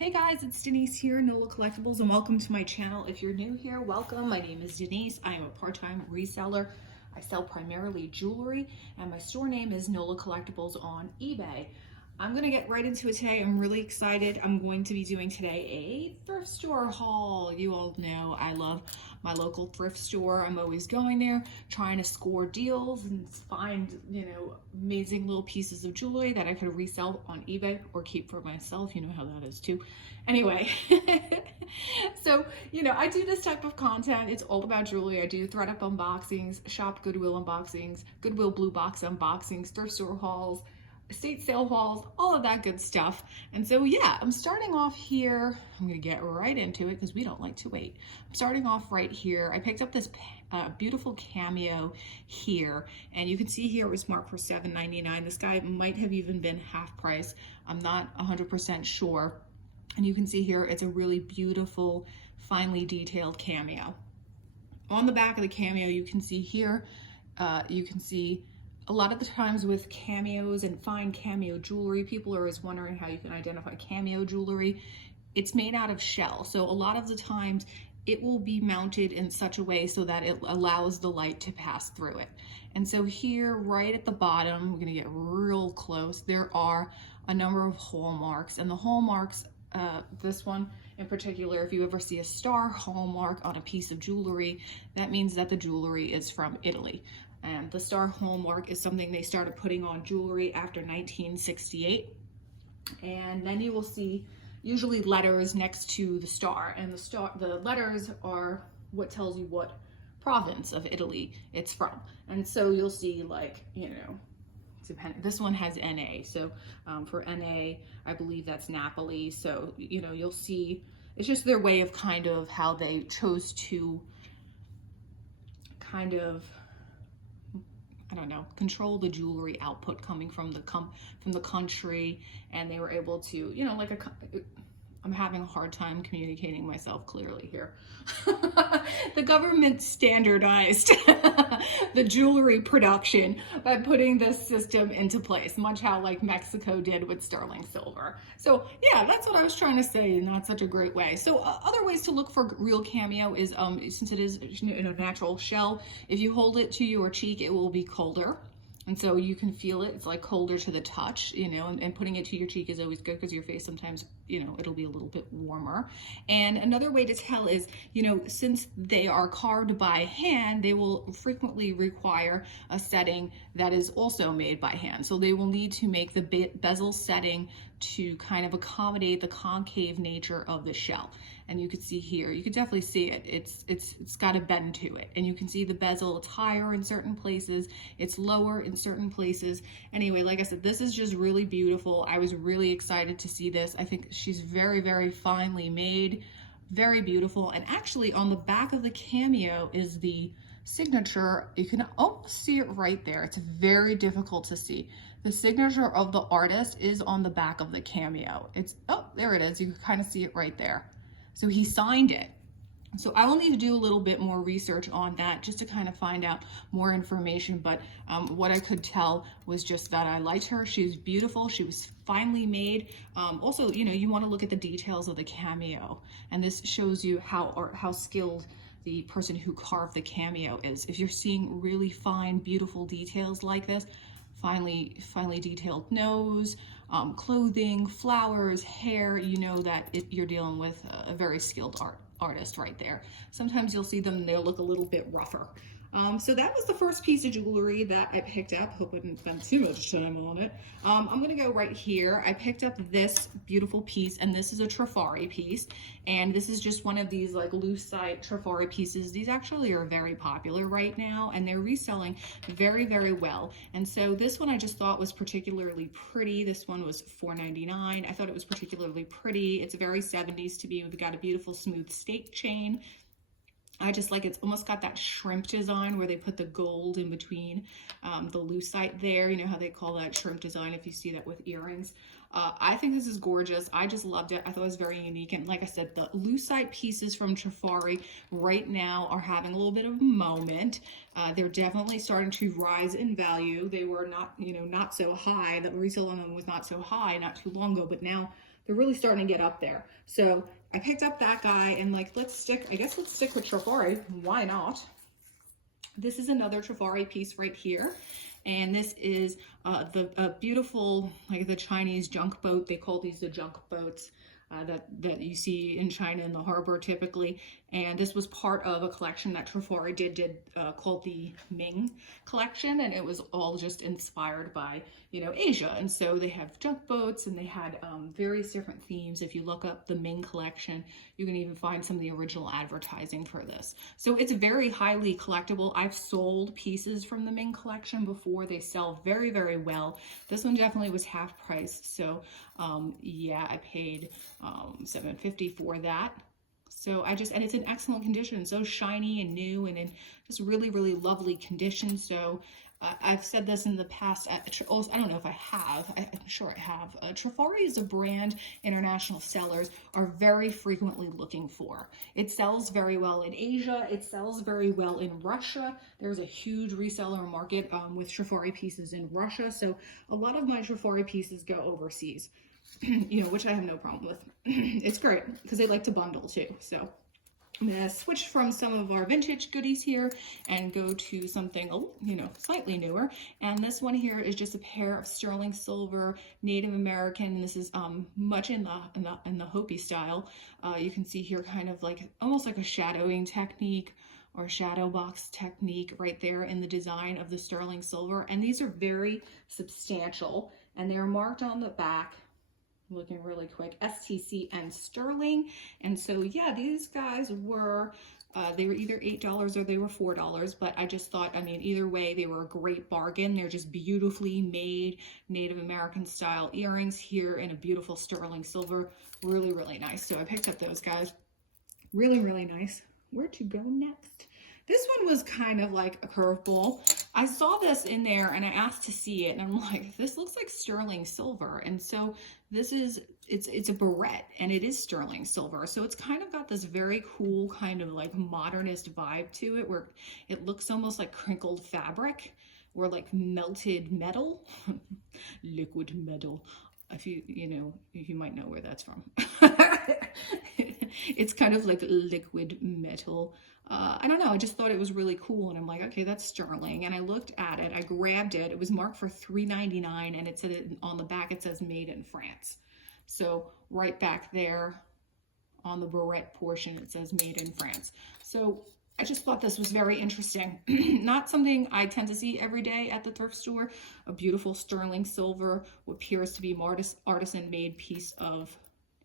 Hey guys, it's Denise here, NOLA Collectibles, and welcome to my channel. If you're new here, welcome. My name is Denise. I am a part-time reseller. I sell primarily jewelry, and my store name is NOLA Collectibles on eBay. I'm going to get right into it today. I'm really excited. I'm going to be doing today a thrift store haul. You all know I love my local thrift store. I'm always going there trying to score deals and find, amazing little pieces of jewelry that I could resell on eBay or keep for myself. You know how that is too. Anyway, so, I do this type of content. It's all about jewelry. I do thread up unboxings, shop Goodwill unboxings, Goodwill blue box unboxings, thrift store hauls, estate sale hauls, all of that good stuff. And so yeah, I'm starting off here. I'm gonna get right into it because we don't like to wait. I'm starting off right here. I picked up this beautiful Cameo here, and you can see here it was marked for $7.99. This guy might have even been half price. I'm not 100% sure. And you can see here it's a really beautiful, finely detailed Cameo. On the back of the Cameo, you can see here, you can see a lot of the times with cameos and fine cameo jewelry, people are always wondering how you can identify cameo jewelry. It's made out of shell. So a lot of the times it will be mounted in such a way so that it allows the light to pass through it. And so here, right at the bottom, we're gonna get real close. There are a number of hallmarks, and the hallmarks, this one in particular, if you ever see a star hallmark on a piece of jewelry, that means that the jewelry is from Italy. And the star hallmark is something they started putting on jewelry after 1968. And then you will see usually letters next to the star, and the letters are what tells you what province of Italy it's from. And so you'll see, like, this one has NA. So for NA, I believe that's Napoli. So, you'll see, it's just their way of kind of how they chose to kind of, I don't know, control the jewelry output coming from the country, and they were able to, I'm having a hard time communicating myself clearly here. The government standardized the jewelry production by putting this system into place, much how like Mexico did with sterling silver. So yeah, that's what I was trying to say in not such a great way. So other ways to look for real Cameo is, since it is in a natural shell, if you hold it to your cheek, it will be colder. And so you can feel it, it's like colder to the touch, and putting it to your cheek is always good because your face sometimes, it'll be a little bit warmer. And another way to tell is, since they are carved by hand, they will frequently require a setting that is also made by hand. So they will need to make the bezel setting to kind of accommodate the concave nature of the shell. And you can see here, you can definitely see it. It's got a bend to it. And you can see the bezel, it's higher in certain places, it's lower in certain places. Anyway, like I said, this is just really beautiful. I was really excited to see this. I think she's very, very finely made, very beautiful. And actually on the back of the Cameo is the signature. You can almost see it right there. It's very difficult to see. The signature of the artist is on the back of the Cameo. Oh, there it is. You can kind of see it right there. So he signed it. So I will need to do a little bit more research on that just to kind of find out more information. But what I could tell was just that I liked her. She was beautiful. She was finely made. Also, you want to look at the details of the Cameo. And this shows you how skilled the person who carved the Cameo is. If you're seeing really fine, beautiful details like this, finely detailed nose, clothing, flowers, hair, you know that you're dealing with a very skilled artist right there. Sometimes you'll see them, they'll look a little bit rougher. So that was the first piece of jewelry that I picked up. Hope I didn't spend too much time on it. I'm gonna go right here. I picked up this beautiful piece, and this is a Trefari piece. And this is just one of these like lucite Trefari pieces. These actually are very popular right now, and they're reselling very, very well. And so this one I just thought was particularly pretty. This one was $4.99. I thought it was particularly pretty. It's very 70s to me. We've got a beautiful smooth stake chain. I just like, it's almost got that shrimp design where they put the gold in between the lucite there. You know how they call that shrimp design if you see that with earrings. I think this is gorgeous. I just loved it. I thought it was very unique. And like I said, the lucite pieces from Trefari right now are having a little bit of a moment. They're definitely starting to rise in value. They were not, not so high. The resale on them was not so high not too long ago, but now they're really starting to get up there. So I picked up that guy, and like, let's stick with Trefari. Why not? This is another Trefari piece right here. And this is the beautiful, like the Chinese junk boat. They call these the junk boats that you see in China in the harbor typically. And this was part of a collection that Trefari did called the Ming collection. And it was all just inspired by, you know, Asia. And so they have junk boats, and they had various different themes. If you look up the Ming collection, you can even find some of the original advertising for this. So it's very highly collectible. I've sold pieces from the Ming collection before. They sell very, very well. This one definitely was half price. So yeah, I paid $7.50 for that. So and it's in excellent condition, so shiny and new, and in just really, really lovely condition. So I've said this in the past, I don't know if I have, I'm sure I have. Trefari is a brand international sellers are very frequently looking for. It sells very well in Asia, it sells very well in Russia. There's a huge reseller market with Trefari pieces in Russia, so a lot of my Trefari pieces go overseas. You know, which I have no problem with. It's great because they like to bundle too. So I'm gonna switch from some of our vintage goodies here and go to something, you know, slightly newer. And this one here is just a pair of sterling silver Native American. This is much in the Hopi style. You can see here kind of like almost like a shadowing technique or shadow box technique right there in the design of the sterling silver. And these are very substantial, and they're marked on the back. Looking really quick, STC and sterling. And so yeah, these guys were they were either $8 or they were $4, but I just thought, I mean, either way, they were a great bargain. They're just beautifully made Native American style earrings here in a beautiful sterling silver. Really, really nice. So I picked up those guys. Really, really nice. Where to go next? This one was kind of like a curveball. I saw this in there and I asked to see it, and I'm like, this looks like sterling silver. And so this is, it's a barrette, and it is sterling silver. So it's kind of got this very cool kind of like modernist vibe to it, where it looks almost like crinkled fabric or like melted metal, liquid metal. If you might know where that's from. It's kind of like liquid metal. I don't know, I just thought it was really cool, and I'm like, okay, that's sterling. And I looked at it, I grabbed it, it was marked for $3.99, and it said on the back, it says made in France. So right back there on the barrette portion, it says made in France. So I just thought this was very interesting. Not something I tend to see every day at the thrift store. A beautiful sterling silver, what appears to be artisan made piece of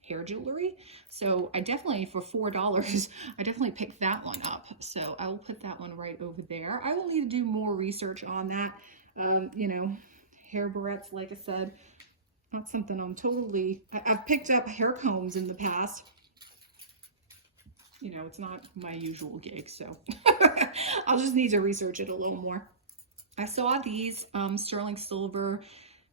hair jewelry. So I definitely, for $4, I definitely picked that one up. So I will put that one right over there. I will need to do more research on that. You know, hair barrettes, like I said, not something I've picked up hair combs in the past. You know, it's not my usual gig, so I'll just need to research it a little more. I saw these sterling silver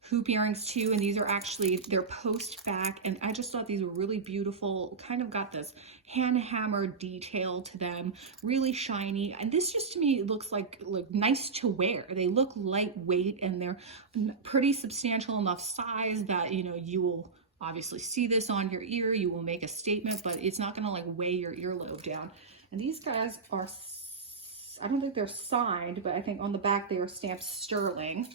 hoop earrings too, and these are actually, they're post back, and I just thought these were really beautiful. Kind of got this hand hammered detail to them, really shiny, and this just to me looks like nice to wear. They look lightweight, and they're pretty substantial enough size that, you know, you will obviously see this on your ear, you will make a statement, but it's not going to like weigh your earlobe down. And these guys are, I don't think they're signed, but I think on the back they are stamped sterling,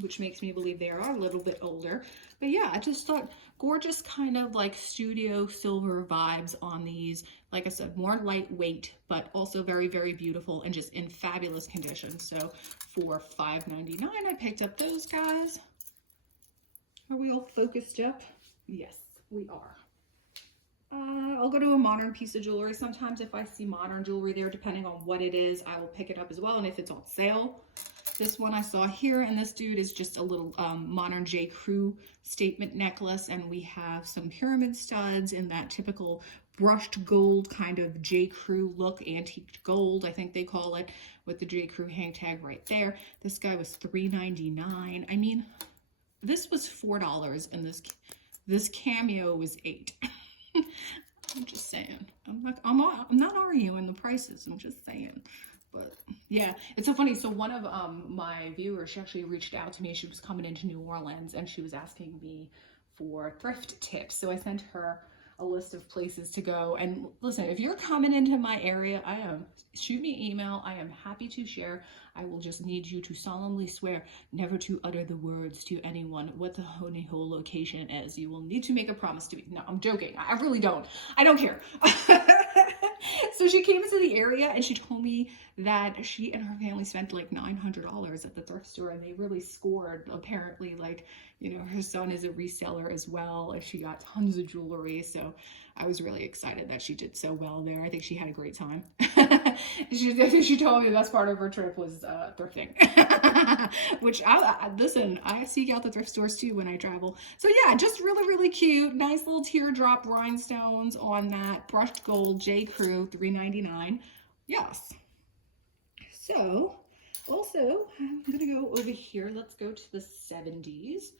which makes me believe they are a little bit older. But yeah, I just thought gorgeous kind of like studio silver vibes on these. Like I said, more lightweight, but also very, very beautiful and just in fabulous condition. So for $5.99, I picked up those guys. Are we all focused up? Yes, we are. I'll go to a modern piece of jewelry. Sometimes if I see modern jewelry there, depending on what it is, I will pick it up as well. And if it's on sale, this one I saw here, and this dude is just a little modern J. Crew statement necklace, and we have some pyramid studs in that typical brushed gold kind of J. Crew look, antique gold, I think they call it, with the J. Crew hang tag right there. This guy was $3.99. I mean, this was $4, and this Cameo was $8. I'm just saying. I'm not arguing the prices. I'm just saying. But yeah, it's so funny. So one of my viewers, she actually reached out to me. She was coming into New Orleans, and she was asking me for thrift tips. So I sent her a list of places to go. And listen, if you're coming into my area, shoot me an email. I am happy to share. I will just need you to solemnly swear never to utter the words to anyone what the honey hole location is. You will need to make a promise to me. No, I'm joking. I really don't. I don't care. So she came into the area and she told me that she and her family spent like $900 at the thrift store, and they really scored. Apparently, like, you know, her son is a reseller as well, and she got tons of jewelry. So I was really excited that she did so well there. I think she had a great time. She told me the best part of her trip was thrifting, which listen, I seek out the thrift stores too when I travel. So yeah, just really, really cute. Nice little teardrop rhinestones on that brushed gold J. Crew, $3.99. Yes. So also, I'm gonna go over here. Let's go to the 70s.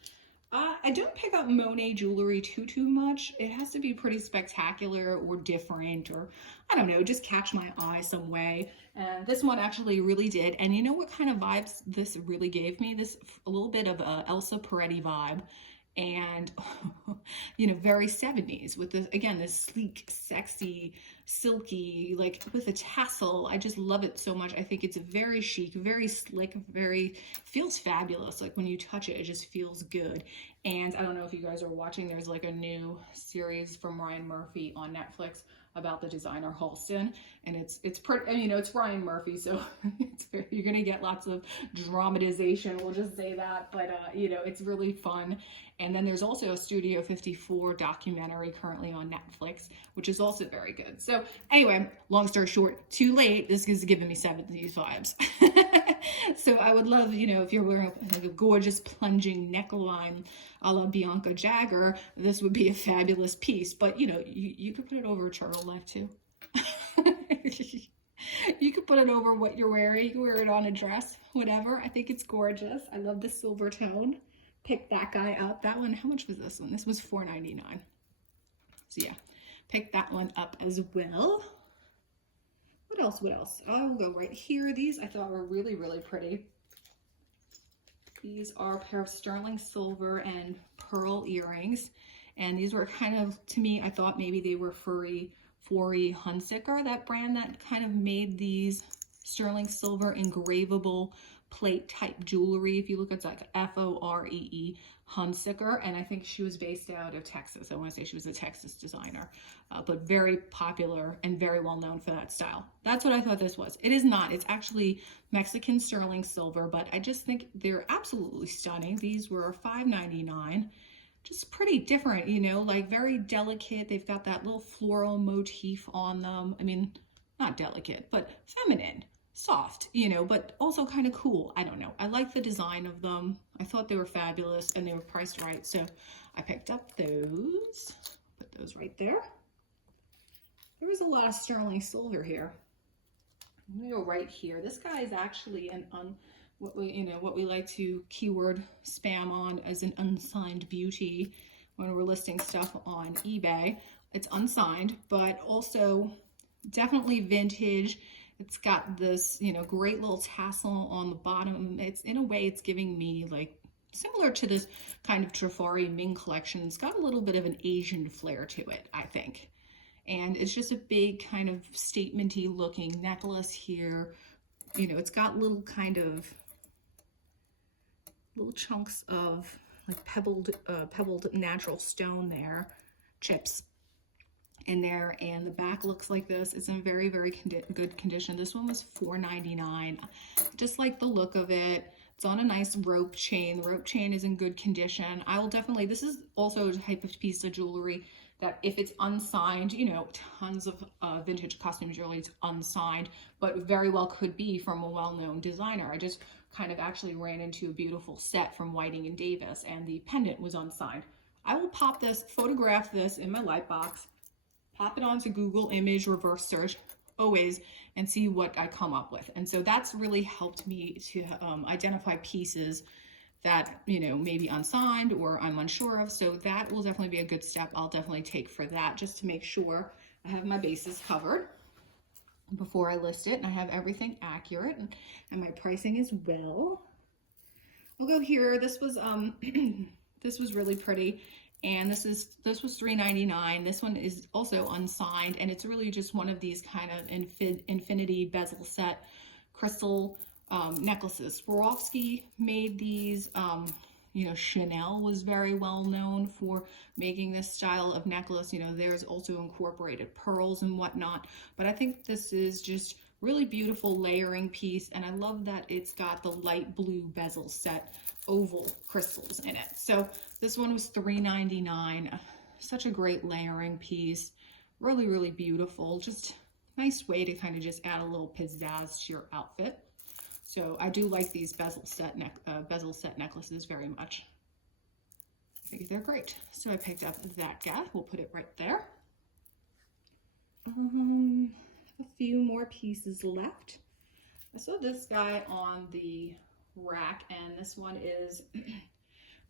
I don't pick up Monet jewelry too much. It has to be pretty spectacular or different, or I don't know, just catch my eye some way. And this one actually really did. And you know what kind of vibes this really gave me? This a little bit of a Elsa Peretti vibe. And, you know, very 70s with this, again, this sleek, sexy, silky, like with a tassel. I just love it so much. I think it's very chic, very slick, feels fabulous. Like when you touch it, it just feels good. And I don't know if you guys are watching, there's like a new series from Ryan Murphy on Netflix about the designer Halston, and it's pretty, you know, it's Ryan Murphy, so you're gonna get lots of dramatization, we'll just say that, but you know, it's really fun. And then there's also a Studio 54 documentary currently on Netflix, which is also very good. So anyway, long story short, too late, this is giving me 70s vibes. So I would love, you know, if you're wearing a gorgeous plunging neckline a la Bianca Jagger, this would be a fabulous piece. But, you know, you could put it over a turtleneck too. You could put it over what you're wearing. You can wear it on a dress, whatever. I think it's gorgeous. I love the silver tone. Pick that guy up. That one, how much was this one? This was $4.99. So yeah, pick that one up as well. What else? What else? I will go right here. These I thought were really, really pretty. These are a pair of sterling silver and pearl earrings. And these were kind of, to me, I thought maybe they were Fori Hunsicker, that brand that kind of made these sterling silver engravable plate type jewelry. If you look, it's like F-O-R-E-E, Hunsicker, and I think she was based out of Texas. I want to say she was a Texas designer, but very popular and very well known for that style. That's what I thought this was. It is not. It's actually Mexican sterling silver, but I just think they're absolutely stunning. These were $5.99. Just pretty different, you know, like very delicate. They've got that little floral motif on them. I mean, not delicate, but feminine. Soft, you know, but also kind of cool. I don't know. I like the design of them. I thought they were fabulous and they were priced right. So I picked up those, put those right there. There was a lot of sterling silver here. I'm gonna go right here. This guy is actually what we like to keyword spam on as an unsigned beauty when we're listing stuff on eBay. It's unsigned, but also definitely vintage. It's got this, you know, great little tassel on the bottom. It's, in a way, it's giving me like similar to this kind of Trefari Ming collection. It's got a little bit of an Asian flair to it, I think. And it's just a big kind of statement-y looking necklace here. You know, it's got little kind of little chunks of like pebbled natural stone there, chips in there, and the back looks like this. It's in very, very good condition. This one was $4.99. Just like the look of it. It's on a nice rope chain. The rope chain is in good condition. I will definitely, this is also a type of piece of jewelry that if it's unsigned, you know, tons of vintage costume jewelry is unsigned, but very well could be from a well-known designer. I just kind of actually ran into a beautiful set from Whiting and Davis, and the pendant was unsigned. I will pop this, photograph this in my Lightbox, pop it onto Google image reverse search always, and see what I come up with. And so that's really helped me to identify pieces that, you know, maybe unsigned or I'm unsure of. So that will definitely be a good step I'll definitely take for that, just to make sure I have my bases covered before I list it and I have everything accurate and my pricing as well. I'll go here. This was this was really pretty. And this was $3.99. This one is also unsigned, and it's really just one of these kind of infinity bezel set crystal necklaces. Swarovski made these. You know, Chanel was very well known for making this style of necklace. You know, there's also incorporated pearls and whatnot, but I think this is just really beautiful layering piece, and I love that it's got the light blue bezel set oval crystals in it. So this one was $3.99. Such a great layering piece. Really, really beautiful. Just nice way to kind of just add a little pizzazz to your outfit. So I do like these bezel set necklaces very much. I think they're great. So I picked up that guy. We'll put it right there. A few more pieces left. I saw this guy on the rack, and this one is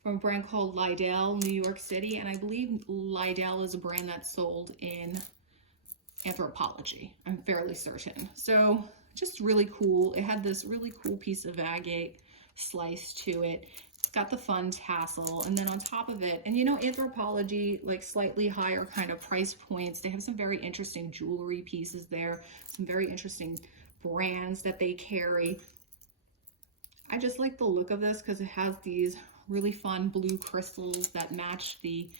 from a brand called Lidl, New York City, and I believe Lidl is a brand that's sold in Anthropologie. I'm fairly certain. So just really cool. It had this really cool piece of agate slice to it. It's got the fun tassel, and then on top of it, and you know, Anthropologie, like slightly higher kind of price points. They have some very interesting jewelry pieces there, some very interesting brands that they carry. I just like the look of this because it has these really fun blue crystals that match the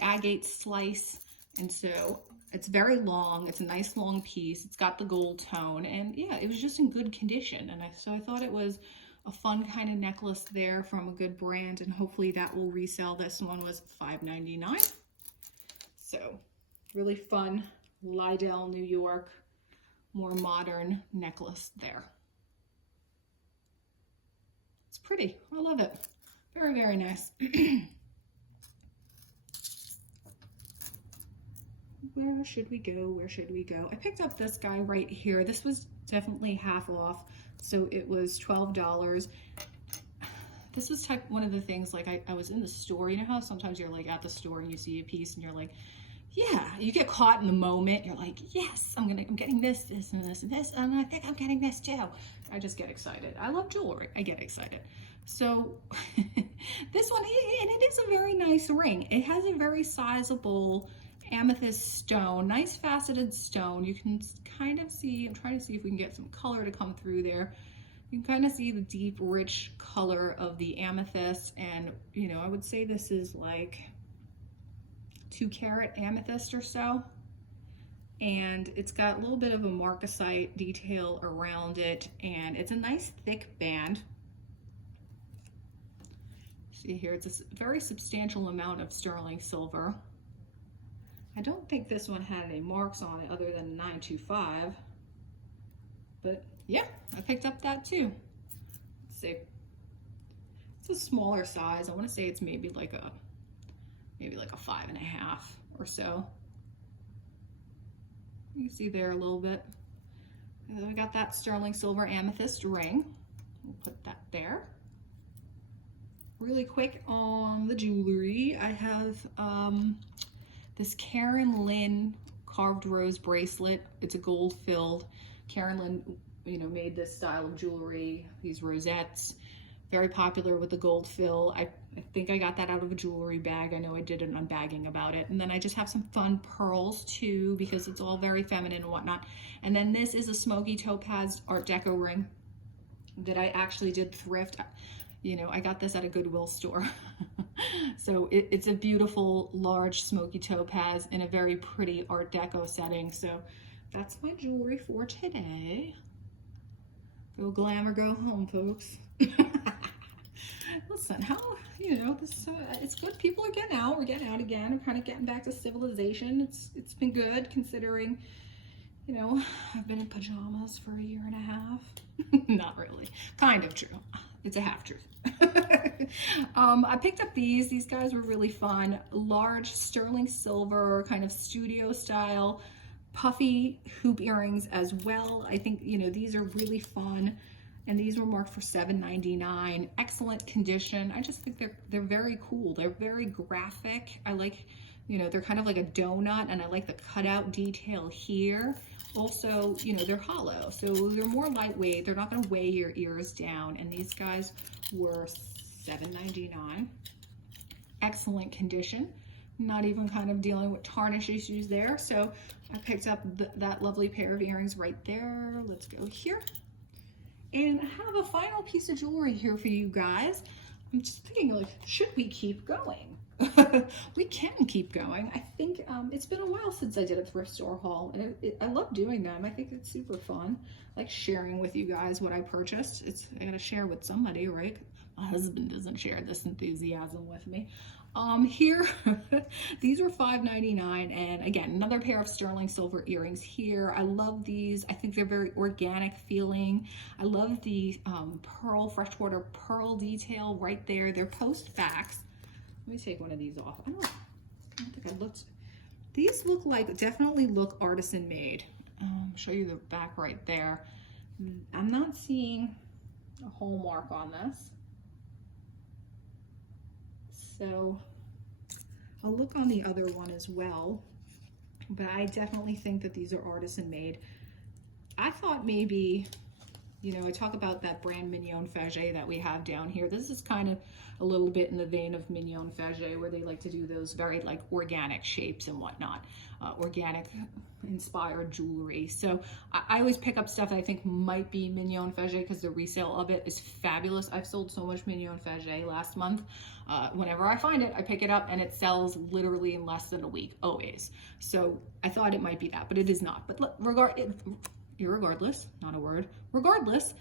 agate slice, and so it's very long. It's a nice long piece. It's got the gold tone, and yeah, it was just in good condition. And so I thought it was a fun kind of necklace there from a good brand, and hopefully that will resell. This one was $5.99. So really fun Lidl, New York, more modern necklace there. It's pretty. I love it. Very, very nice. Where should we go? Where should we go? I picked up this guy right here. This was definitely half off, so it was $12. This is one of the things, like I was in the store. You know how sometimes you're like at the store and you see a piece and you're like, yeah, you get caught in the moment. You're like, yes, I'm getting this, this, and this, and this, and I think I'm getting this too. I just get excited. I love jewelry. I get excited. So this one, and it is a very nice ring. It has a very sizable amethyst stone, nice faceted stone. You can kind of see, I'm trying to see if we can get some color to come through there. You can kind of see the deep, rich color of the amethyst, and you know, I would say this is like 2-carat amethyst or so. And it's got a little bit of a marcasite detail around it, and it's a nice thick band. See here, it's a very substantial amount of sterling silver. I don't think this one had any marks on it other than 925, but yeah, I picked up that too. Let's see. It's a smaller size. I want to say it's maybe like a 5.5 or so. You can see there a little bit. And then we got that sterling silver amethyst ring. We'll put that there. Really quick on the jewelry, I have this Karen Lynn carved rose bracelet. It's a gold filled. Karen Lynn, you know, made this style of jewelry, these rosettes, very popular with the gold fill. I think I got that out of a jewelry bag. I know I did an unbagging about it. And then I just have some fun pearls too, because it's all very feminine and whatnot. And then this is a smoky topaz Art Deco ring that I actually did thrift. You know, I got this at a Goodwill store. So it's a beautiful, large smoky topaz in a very pretty Art Deco setting. So that's my jewelry for today. Go glam or go home, folks. Listen, how, you know, this it's good. People are getting out. We're getting out again. We're kind of getting back to civilization. It's been good considering, you know, I've been in pajamas for 1.5 years. Not really. Kind of true. It's a half truth. I picked up these. These guys were really fun. Large sterling silver, kind of studio style, puffy hoop earrings as well. I think, you know, these are really fun. And these were marked for $7.99. Excellent condition. I just think they're very cool. They're very graphic. I like, you know, they're kind of like a donut, and I like the cutout detail here. Also, you know, they're hollow, so they're more lightweight. They're not going to weigh your ears down. And these guys were $7.99. excellent condition. Not even kind of dealing with tarnish issues there. So I picked up that lovely pair of earrings right there. Let's go here. And I have a final piece of jewelry here for you guys. I'm just thinking, like, should we keep going? We can keep going. I think it's been a while since I did a thrift store haul, and I love doing them. I think it's super fun, like sharing with you guys what I purchased. I gotta share with somebody, right? My husband doesn't share this enthusiasm with me. Here, these were $5.99, and again, another pair of sterling silver earrings here. I love these. I think they're very organic feeling. I love the freshwater pearl detail right there. They're post backs. Let me take one of these off. I don't think I looked. These definitely look artisan made. Show you the back right there. I'm not seeing a hole mark on this. So I'll look on the other one as well, but I definitely think that these are artisan made. I thought maybe, you know, I talk about that brand Mignon Faget that we have down here. This is kind of a little bit in the vein of Mignon Faget, where they like to do those very like organic shapes and whatnot, organic inspired jewelry. So I always pick up stuff that I think might be Mignon Faget because the resale of it is fabulous. I've sold so much Mignon Faget last month. Whenever I find it, I pick it up and it sells literally in less than a week, always. So I thought it might be that, but it is not. But irregardless, not a word, regardless,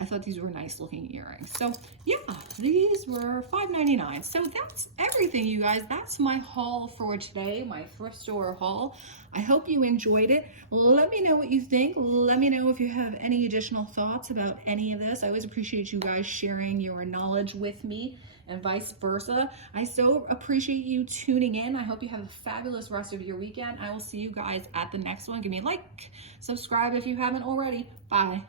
I thought these were nice looking earrings. So yeah, these were $5.99. So that's everything, you guys. That's my haul for today, my thrift store haul. I hope you enjoyed it. Let me know what you think. Let me know if you have any additional thoughts about any of this. I always appreciate you guys sharing your knowledge with me and vice versa. I so appreciate you tuning in. I hope you have a fabulous rest of your weekend. I will see you guys at the next one. Give me a like, subscribe if you haven't already. Bye.